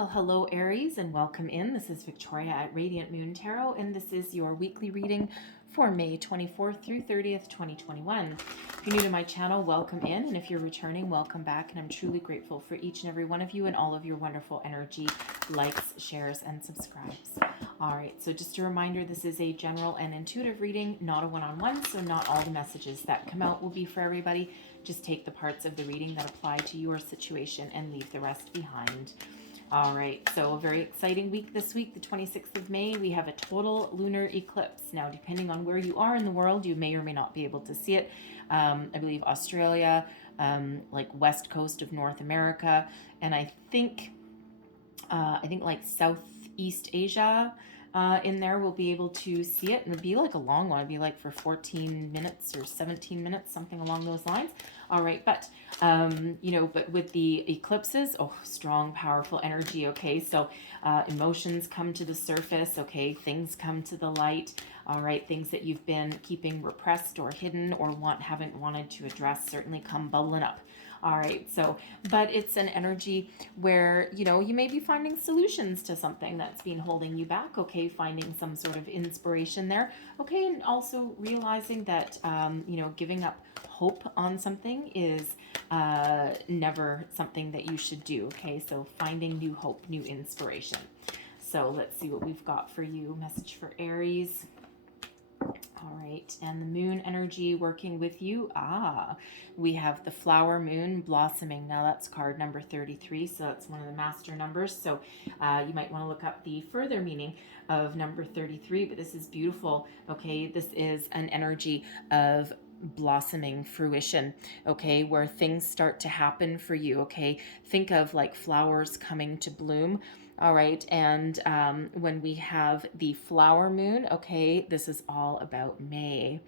Well, hello Aries and welcome in. This is Victoria at Radiant Moon Tarot and this is your weekly reading for May 24th through 30th, 2021. If you're new to my channel, welcome in, and if you're returning, welcome back, and I'm truly grateful for each and every one of you and all of your wonderful energy, likes, shares, and subscribes. All right, so just a reminder, this is a general and intuitive reading, not a one-on-one, so not all the messages that come out will be for everybody. Just take the parts of the reading that apply to your situation and leave the rest behind. All right, so a very exciting week this week, the 26th of May. We have a total lunar eclipse. Now, depending on where you are in the world, you may or may not be able to see it. I believe Australia, like west coast of North America, and I think like Southeast Asia in there will be able to see it, and it'd be like a long one. It'd be like for 14 minutes or 17 minutes, something along those lines. All right, but but with the eclipses, strong, powerful energy. Okay, so emotions come to the surface. Okay, things come to the light. All right, things that you've been keeping repressed or hidden or haven't wanted to address certainly come bubbling up. All right, so, but it's an energy where, you may be finding solutions to something that's been holding you back, okay, finding some sort of inspiration there, okay, and also realizing that, giving up hope on something is never something that you should do, okay, so finding new hope, new inspiration. So let's see what we've got for you. Message for Aries. All right, and the moon energy working with you. We have the flower moon blossoming. Now that's card number 33, so that's one of the master numbers. So you might want to look up the further meaning of number 33, but this is beautiful. Okay, this is an energy of blossoming fruition, okay, where things start to happen for you. Okay, think of like flowers coming to bloom. All right, and when we have the flower moon, okay, this is all about May.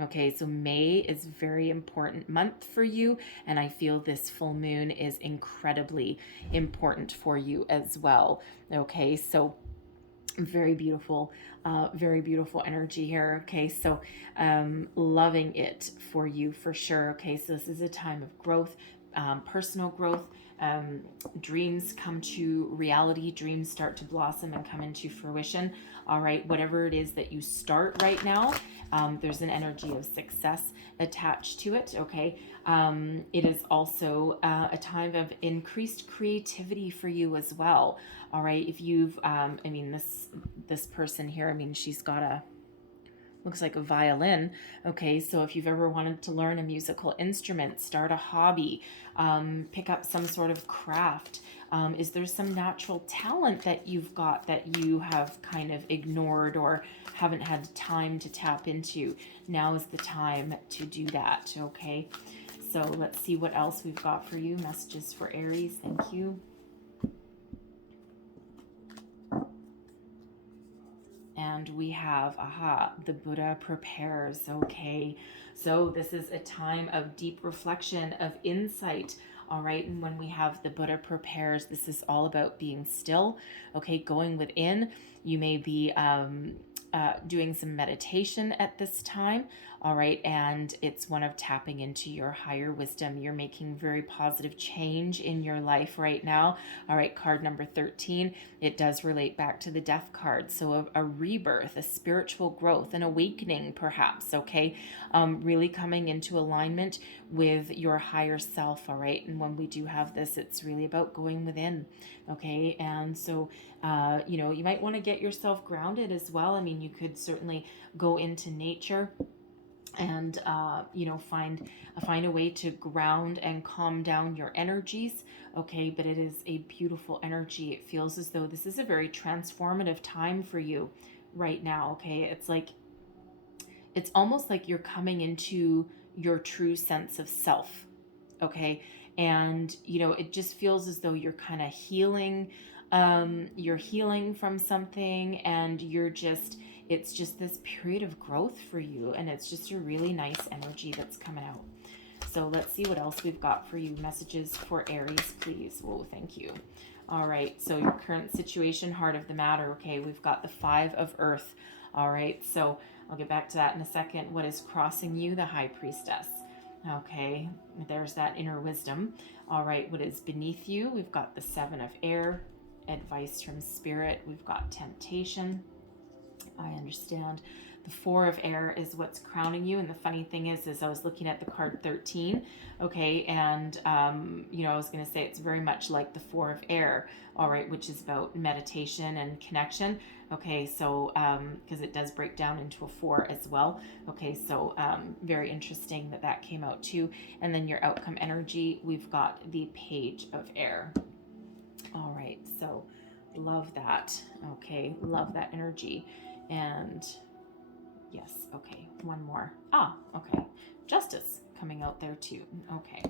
Okay, so May is a very important month for you, and I feel this full moon is incredibly important for you as well. Okay, so very beautiful energy here. Okay, so loving it for you for sure. Okay, so this is a time of growth, personal growth. Dreams come to reality, dreams start to blossom and come into fruition. All right, whatever it is that you start right now, there's an energy of success attached to it. Okay, it is also a time of increased creativity for you as well. All right, if you've this person here, she's got looks like a violin. Okay, so if you've ever wanted to learn a musical instrument, start a hobby, pick up some sort of craft, is there some natural talent that you've got that you have kind of ignored or haven't had time to tap into? Now is the time to do that. Okay, so let's see what else we've got for you. Messages for Aries. Thank you. And we have, the Buddha prepares. Okay, so this is a time of deep reflection, of insight. All right, and when we have the Buddha prepares, this is all about being still. Okay, going within. You may be doing some meditation at this time. All right, and it's one of tapping into your higher wisdom. You're making very positive change in your life right now. All right, card number 13, it does relate back to the death card. So a rebirth, a spiritual growth, an awakening perhaps, okay? Really coming into alignment with your higher self, all right? And when we do have this, it's really about going within, okay? And so, you might want to get yourself grounded as well. You could certainly go into nature and find a way to ground and calm down your energies. Okay, but it is a beautiful energy. It feels as though this is a very transformative time for you right now. Okay, it's almost like you're coming into your true sense of self. Okay, and it just feels as though you're kind of healing. You're healing from something, and it's just this period of growth for you, and it's just a really nice energy that's coming out. So let's see what else we've got for you. Messages for Aries, please. Whoa, thank you. All right, so your current situation, heart of the matter. Okay, we've got the 5 of Earth. All right, so I'll get back to that in a second. What is crossing you? The High Priestess. Okay, there's that inner wisdom. All right, what is beneath you? We've got the 7 of Air advice from Spirit. We've got temptation. I understand. The Four of Air is what's crowning you. And the funny thing is I was looking at the card 13, okay, and, you know, I was going to say it's very much like the Four of Air, all right, which is about meditation and connection, okay, so, because it does break down into a 4 as well, okay, so very interesting that that came out too. And then your outcome energy, we've got the Page of Air. All right, so love that, okay, love that energy. And yes, okay, one more. Okay, Justice coming out there too. Okay,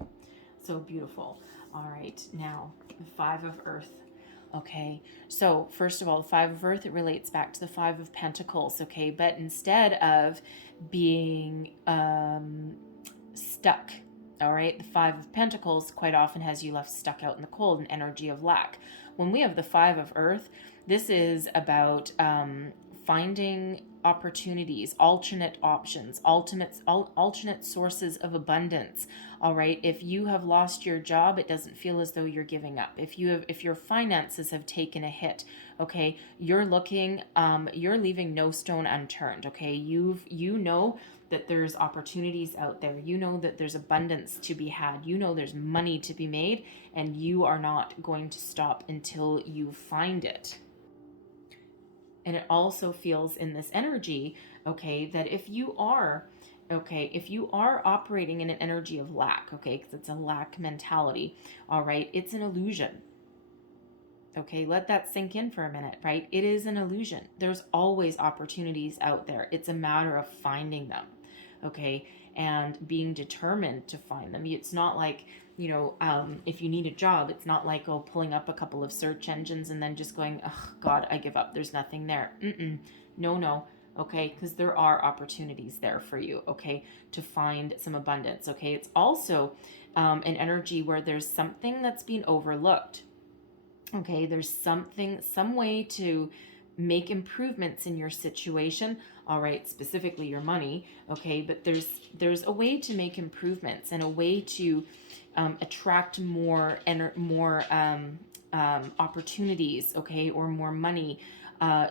so beautiful. All right, now the Five of Earth. Okay, so first of all, the Five of Earth, it relates back to the Five of Pentacles, okay, but instead of being stuck, all right, the Five of Pentacles quite often has you left stuck out in the cold, an energy of lack. When we have the Five of Earth, this is about finding opportunities, alternate options, alternate sources of abundance. All right, if you have lost your job, it doesn't feel as though you're giving up. If your finances have taken a hit, okay, you're looking, you're leaving no stone unturned. Okay, you know that there's opportunities out there. You know that there's abundance to be had. You know there's money to be made, and you are not going to stop until you find it. And it also feels in this energy, okay, that if you are operating in an energy of lack, okay, because it's a lack mentality, all right, it's an illusion. Okay, let that sink in for a minute, right? It is an illusion. There's always opportunities out there. It's a matter of finding them, okay, and being determined to find them. It's not like, you know, if you need a job, it's not like, pulling up a couple of search engines and then just going, oh, God, I give up. There's nothing there. No. Okay, because there are opportunities there for you, okay, to find some abundance, okay. It's also an energy where there's something that's being overlooked, okay. There's some way to make improvements in your situation, all right, specifically your money, okay, but there's a way to make improvements and a way to attract more opportunities, okay, or more money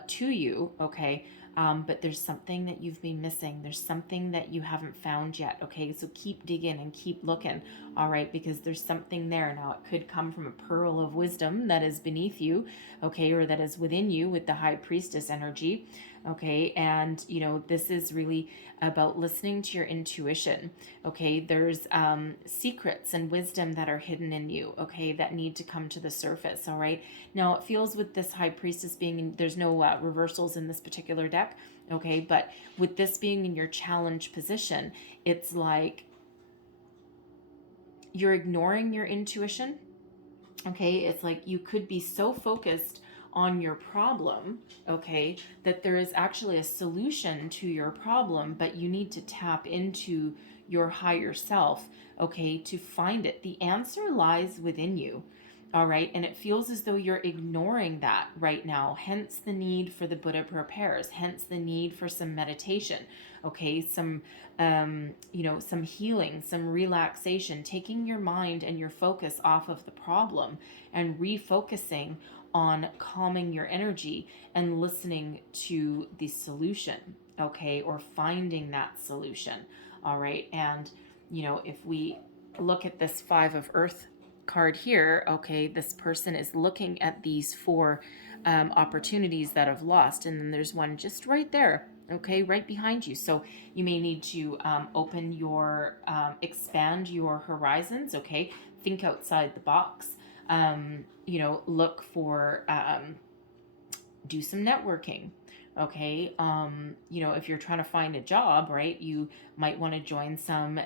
to you, okay. But there's something that you've been missing. There's something that you haven't found yet, okay? So keep digging and keep looking, all right? Because there's something there. Now, it could come from a pearl of wisdom that is beneath you, okay, or that is within you with the High Priestess energy, okay? And, you know, this is really about listening to your intuition, okay? There's secrets and wisdom that are hidden in you, okay, that need to come to the surface, all right? Now, it feels with this High Priestess being, there's no reversals in this particular deck, okay, but with this being in your challenge position, it's like you're ignoring your intuition, okay? It's like you could be so focused on your problem, okay, that there is actually a solution to your problem, but you need to tap into your higher self, okay, to find it. The answer lies within you, all right, and it feels as though you're ignoring that right now, hence the need for the Buddha repairs, hence the need for some meditation, okay, some some healing, some relaxation, taking your mind and your focus off of the problem and refocusing on calming your energy and listening to the solution, okay, or finding that solution, all right. And, you know, if we look at this Five of Earth card here, okay, this person is looking at these 4 opportunities that have lost, and then there's one just right there, okay, right behind you. So you may need to open your, expand your horizons, okay, think outside the box, look for, do some networking, okay, if you're trying to find a job, right, you might want to join some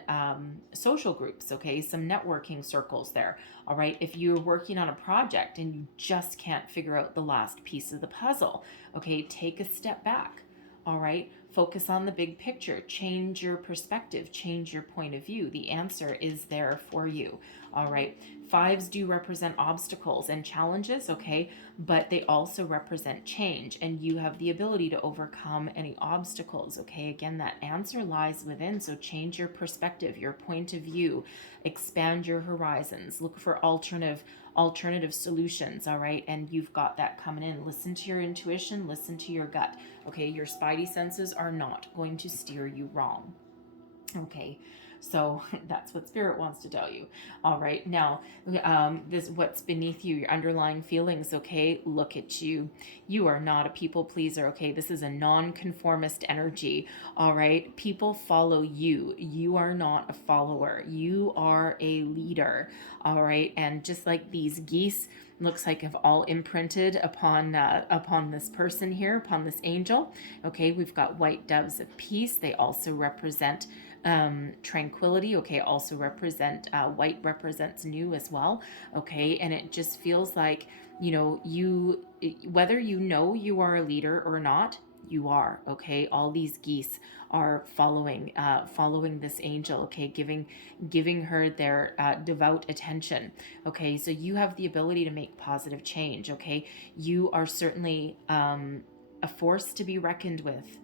social groups, okay, some networking circles there, all right. If you're working on a project and you just can't figure out the last piece of the puzzle, okay, take a step back, all right, Focus on the big picture. Change your perspective. Change your point of view. The answer is there for you. All right. Fives do represent obstacles and challenges, okay? But they also represent change, and you have the ability to overcome any obstacles, okay? Again, that answer lies within, so change your perspective, your point of view, expand your horizons, look for alternative solutions, all right? And you've got that coming in. Listen to your intuition, listen to your gut, okay? Your spidey senses are not going to steer you wrong, okay? So that's what Spirit wants to tell you. All right. Now, this what's beneath you, your underlying feelings. Okay. Look at you. You are not a people pleaser. Okay. This is a non-conformist energy. All right. People follow you. You are not a follower. You are a leader. All right. And just like these geese, looks like have all imprinted upon this person here, upon this angel. Okay. We've got white doves of peace. They also represent tranquility. Okay, also represent white represents new as well. Okay, and it just feels like, you know, you, whether you know you are a leader or not, you are. Okay, all these geese are following this angel. Okay, giving her their devout attention. Okay, so you have the ability to make positive change. Okay, you are certainly a force to be reckoned with.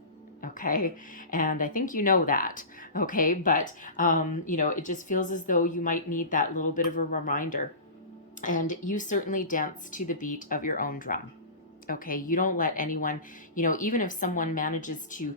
Okay, and I think you know that. Okay, but you know, it just feels as though you might need that little bit of a reminder. And you certainly dance to the beat of your own drum. Okay, you don't let anyone, you know, even if someone manages to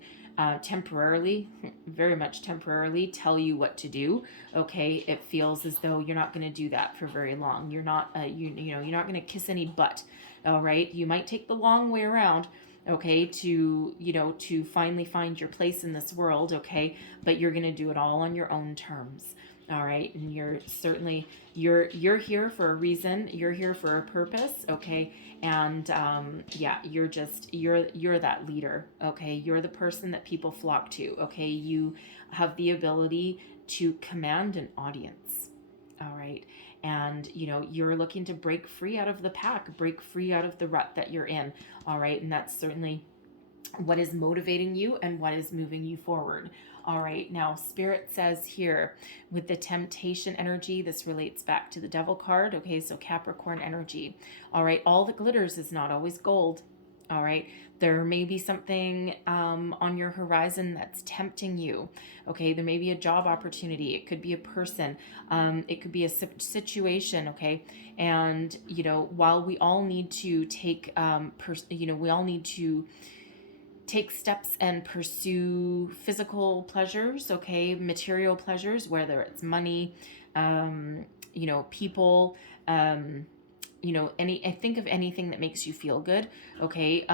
temporarily, very much temporarily, tell you what to do. Okay, it feels as though you're not going to do that for very long. You're not, you know, you're not going to kiss any butt. All right, you might take the long way around. Okay, to, you know, to finally find your place in this world. Okay, but you're going to do it all on your own terms. All right, and you're certainly, you're here for a reason. You're here for a purpose. Okay, and yeah, you're that leader. Okay, you're the person that people flock to. Okay, you have the ability to command an audience. All right, and you know, you're looking to break free out of the pack, break free out of the rut that you're in. All right, and that's certainly what is motivating you and what is moving you forward. All right, now Spirit says here with the temptation energy, this relates back to the Devil card. Okay, so Capricorn energy. All right, all that glitters is not always gold. All right, there may be something on your horizon that's tempting you. Okay, there may be a job opportunity. It could be a person. It could be a situation. Okay, and you know, while we all need to take, we all need to take steps and pursue physical pleasures. Okay, material pleasures, whether it's money, you know, people. You know, I think of anything that makes you feel good. Okay,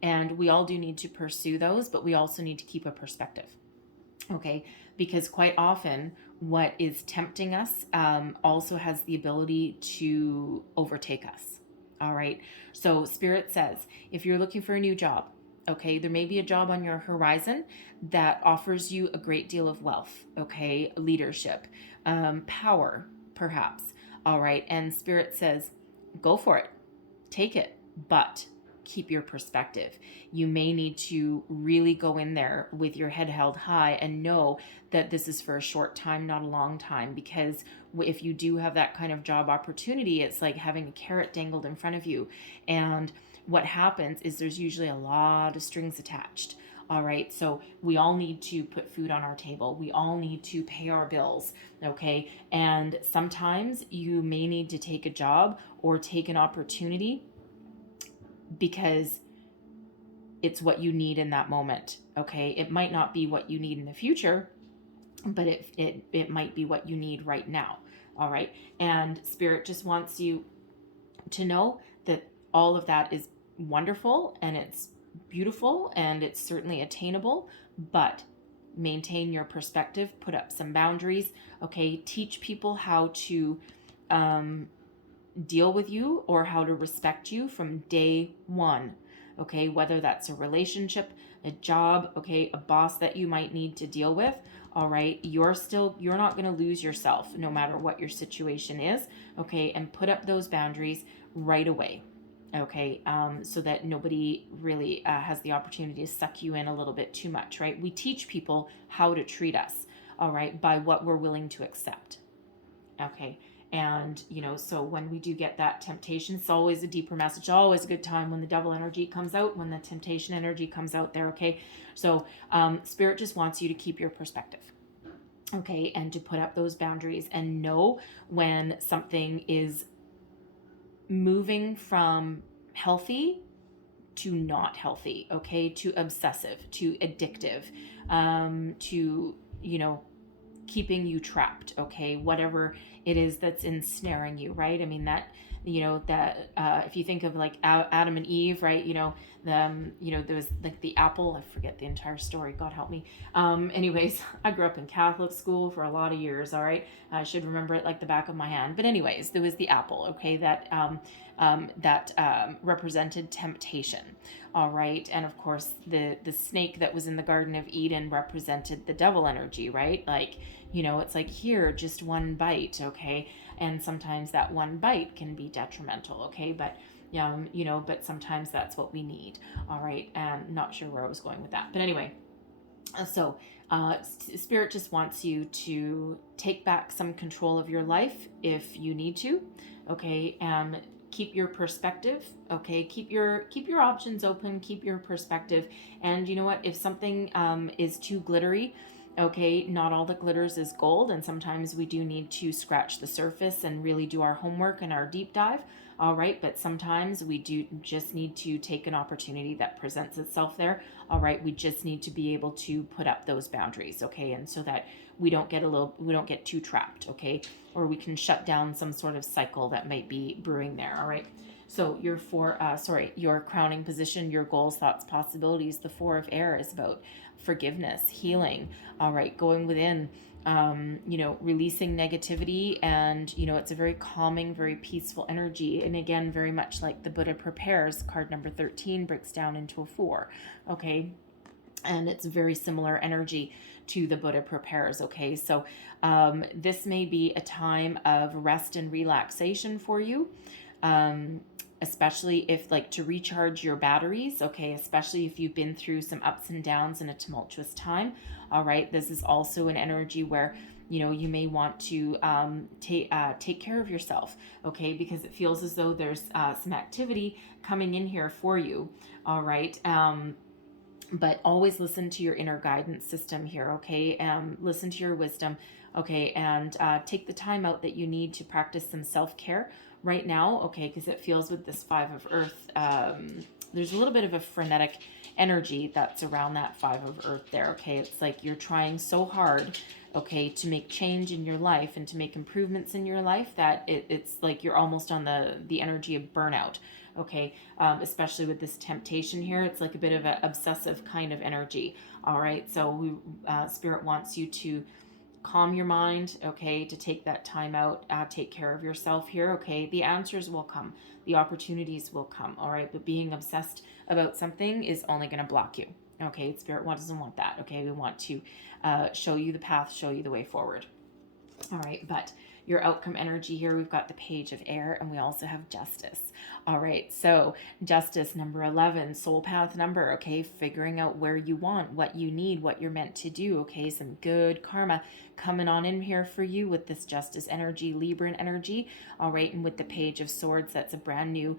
and we all do need to pursue those, but we also need to keep a perspective. Okay, because quite often what is tempting us also has the ability to overtake us. All right, so Spirit says if you're looking for a new job, okay, there may be a job on your horizon that offers you a great deal of wealth. Okay, leadership, power, perhaps. All right, and Spirit says go for it, take it, but keep your perspective. You may need to really go in there with your head held high and know that this is for a short time, not a long time, because if you do have that kind of job opportunity, it's like having a carrot dangled in front of you. And what happens is there's usually a lot of strings attached. All right, so we all need to put food on our table. We all need to pay our bills, okay? And sometimes you may need to take a job or take an opportunity because it's what you need in that moment, okay? It might not be what you need in the future, but it might be what you need right now, all right? And Spirit just wants you to know that all of that is wonderful and it's beautiful and it's certainly attainable, but maintain your perspective, put up some boundaries, okay? Teach people how to deal with you or how to respect you from day one, okay? Whether that's a relationship, a job, okay, a boss that you might need to deal with, all right? You're not going to lose yourself no matter what your situation is, okay? And put up those boundaries right away. Okay, so that nobody really has the opportunity to suck you in a little bit too much, right? We teach people how to treat us, all right, by what we're willing to accept. Okay. And, so when we do get that temptation, it's always a deeper message, always a good time when the devil energy comes out, when the temptation energy comes out there. Okay. So, Spirit just wants you to keep your perspective. Okay. And to put up those boundaries and know when something is moving from healthy to not healthy. Okay. To obsessive, to addictive, to, keeping you trapped. Okay, whatever it is that's ensnaring you, right? I mean, that, that if you think of like Adam and Eve, right? There was like the apple. I forget the entire story, god help me. Anyways, I grew up in Catholic school for a lot of years. All right, I should remember it like the back of my hand. But anyways, there was the apple, okay, that represented temptation. All right, and of course the snake that was in the Garden of Eden represented the devil energy, right? Like, it's like, here, just one bite, okay? And sometimes that one bite can be detrimental, okay? But but sometimes that's what we need. All right, and not sure where I was going with that, but anyway. So Spirit just wants you to take back some control of your life if you need to, okay? And keep your perspective, okay? Keep your options open, keep your perspective. And you know what, if something is too glittery, okay, not all that glitters is gold, and sometimes we do need to scratch the surface and really do our homework and our deep dive. All right, but sometimes we do just need to take an opportunity that presents itself there. All right, we just need to be able to put up those boundaries, okay, and so that we don't get too trapped, okay, or we can shut down some sort of cycle that might be brewing there. All right. So your crowning position, your goals, thoughts, possibilities. The Four of Air is about forgiveness, healing. All right, going within, releasing negativity, and it's a very calming, very peaceful energy. And again, very much like the Buddha prepares, card number 13 breaks down into a 4. Okay, and it's very similar energy to the Buddha prepares. Okay, so this may be a time of rest and relaxation for you. Especially if, like, to recharge your batteries, okay, especially if you've been through some ups and downs in a tumultuous time. All right, this is also an energy where you may want to take care of yourself, okay, because it feels as though there's some activity coming in here for you. All right, but always listen to your inner guidance system here, okay? Listen to your wisdom, okay? And take the time out that you need to practice some self-care right now, okay? Because it feels with this 5 of Earth, there's a little bit of a frenetic energy that's around that 5 of Earth there, okay? It's like you're trying so hard, okay, to make change in your life and to make improvements in your life that it's like you're almost on the energy of burnout, okay? Especially with this temptation here, it's like a bit of an obsessive kind of energy. All right, so Spirit wants you to calm your mind, okay, to take that time out, take care of yourself here, okay? The answers will come, the opportunities will come, all right? But being obsessed about something is only going to block you, okay? Spirit doesn't want that, okay? We want to show you the path, show you the way forward. All right, but your outcome energy here, we've got the Page of Air, and we also have Justice. All right, so Justice, number 11, soul path number, okay, figuring out where you want, what you need, what you're meant to do, okay, some good karma coming on in here for you with this Justice energy, Libran energy. All right, and with the Page of Swords, that's a brand new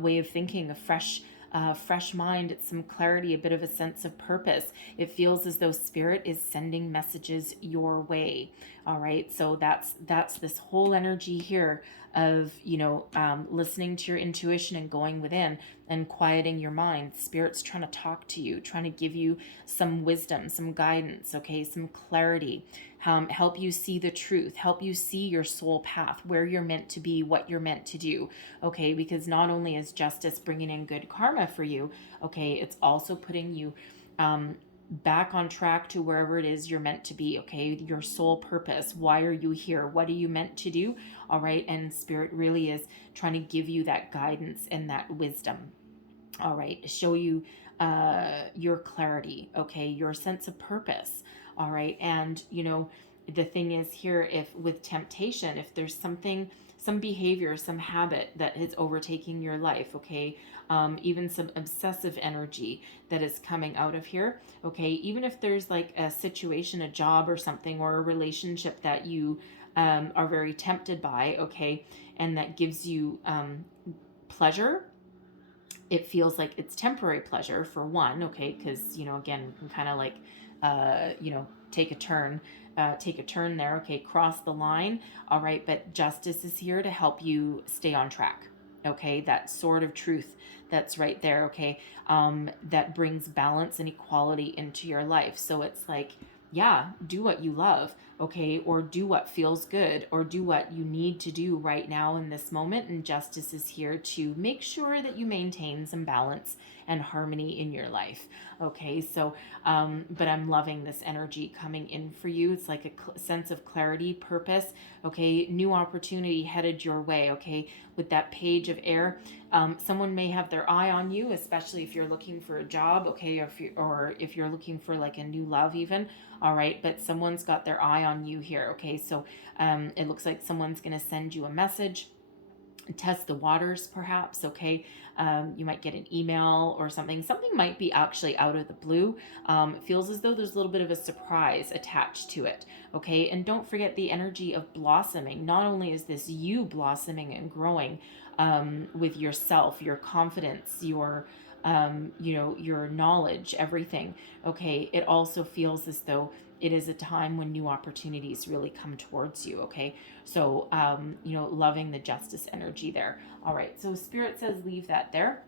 way of thinking, a fresh mind. It's some clarity, a bit of a sense of purpose. It feels as though Spirit is sending messages your way. All right, so that's this whole energy here of listening to your intuition and going within and quieting your mind. Spirit's trying to talk to you, trying to give you some wisdom, some guidance, okay, some clarity, help you see the truth, help you see your soul path, where you're meant to be, what you're meant to do, okay, because not only is Justice bringing in good karma for you, okay, it's also putting you back on track to wherever it is you're meant to be, okay, your soul purpose. Why are you here? What are you meant to do? All right, and Spirit really is trying to give you that guidance and that wisdom. All right, show you your clarity, okay, your sense of purpose. All right, and the thing is here, if with temptation, if there's something some behavior, some habit that is overtaking your life, okay? Even some obsessive energy that is coming out of here, okay? Even if there's like a situation, a job or something, or a relationship that you are very tempted by, okay, and that gives you pleasure, it feels like it's temporary pleasure for one, okay, because, you know, again, we can kind of like, you know, take a turn there, okay, cross the line, all right, but justice is here to help you stay on track, okay, that sword of truth that's right there, okay, that brings balance and equality into your life. So it's like, yeah, do what you love, okay, or do what feels good, or do what you need to do right now in this moment. And justice is here to make sure that you maintain some balance and harmony in your life, okay? So, but I'm loving this energy coming in for you. It's like a sense of clarity, purpose, okay? New opportunity headed your way, okay? With that page of air, someone may have their eye on you, especially if you're looking for a job, okay, or if you're looking for like a new love even, all right, but someone's got their eye on you here, okay? So it looks like someone's going to send you a message, test the waters perhaps, okay? You might get an email or something might be actually out of the blue. It feels as though there's a little bit of a surprise attached to it, okay? And don't forget the energy of blossoming. Not only is this you blossoming and growing with yourself, your confidence, your you know, your knowledge, everything, okay? It also feels as though it is a time when new opportunities really come towards you, okay? So, you know, loving the justice energy there. All right, so Spirit says leave that there.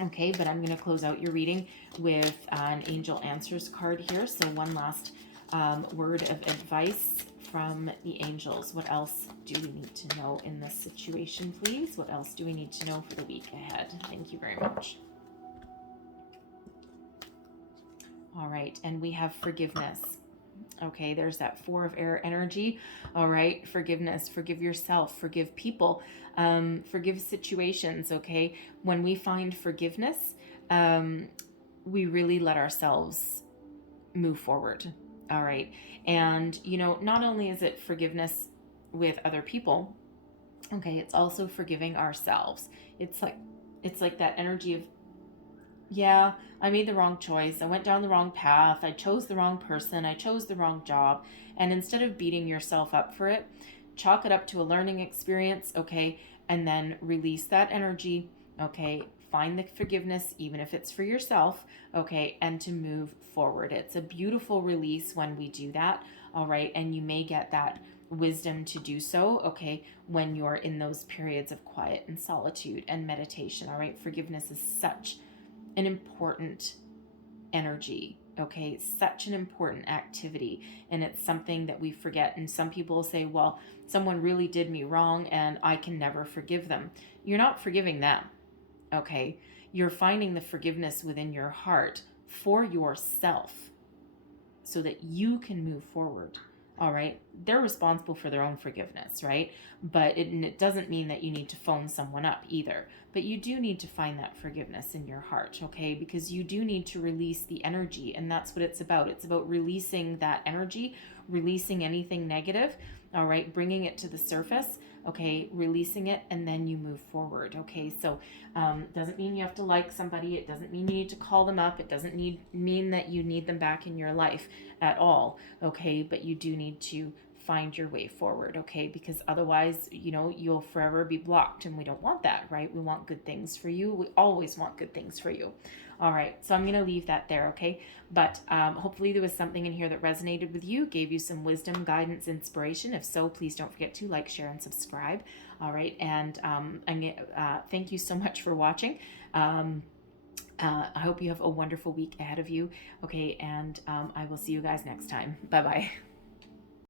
Okay, but I'm going to close out your reading with an Angel Answers card here. So one last word of advice from the angels. What else do we need to know in this situation, please? What else do we need to know for the week ahead? Thank you very much. All right, and we have forgiveness. Okay, there's that 4 of air energy. All right, forgiveness, forgive yourself, forgive people, forgive situations, okay? When we find forgiveness, we really let ourselves move forward, all right? And, you know, not only is it forgiveness with other people, okay, it's also forgiving ourselves. It's like that energy of, yeah, I made the wrong choice. I went down the wrong path. I chose the wrong person. I chose the wrong job. And instead of beating yourself up for it, chalk it up to a learning experience, okay? And then release that energy, okay? Find the forgiveness, even if it's for yourself, okay? And to move forward. It's a beautiful release when we do that, all right? And you may get that wisdom to do so, okay, when you're in those periods of quiet and solitude and meditation, all right? Forgiveness is such an important energy, okay? Such an important activity, and it's something that we forget. And some people say, well, someone really did me wrong and I can never forgive them. You're not forgiving them, okay? You're finding the forgiveness within your heart for yourself so that you can move forward, all right? They're responsible for their own forgiveness, right? But it doesn't mean that you need to phone someone up either. But you do need to find that forgiveness in your heart, okay? Because you do need to release the energy, and that's what it's about. It's about releasing that energy, releasing anything negative, all right? Bringing it to the surface, okay? Releasing it, and then you move forward, okay? So doesn't mean you have to like somebody. It doesn't mean you need to call them up. It doesn't mean that you need them back in your life at all, okay? But you do need to find your way forward, okay? Because otherwise, you know, you'll forever be blocked, and we don't want that, right? We want good things for you. We always want good things for you. All right, so I'm going to leave that there, okay? But hopefully there was something in here that resonated with you, gave you some wisdom, guidance, inspiration. If so, please don't forget to like, share, and subscribe. All right, and thank you so much for watching. I hope you have a wonderful week ahead of you, okay? And I will see you guys next time. Bye-bye.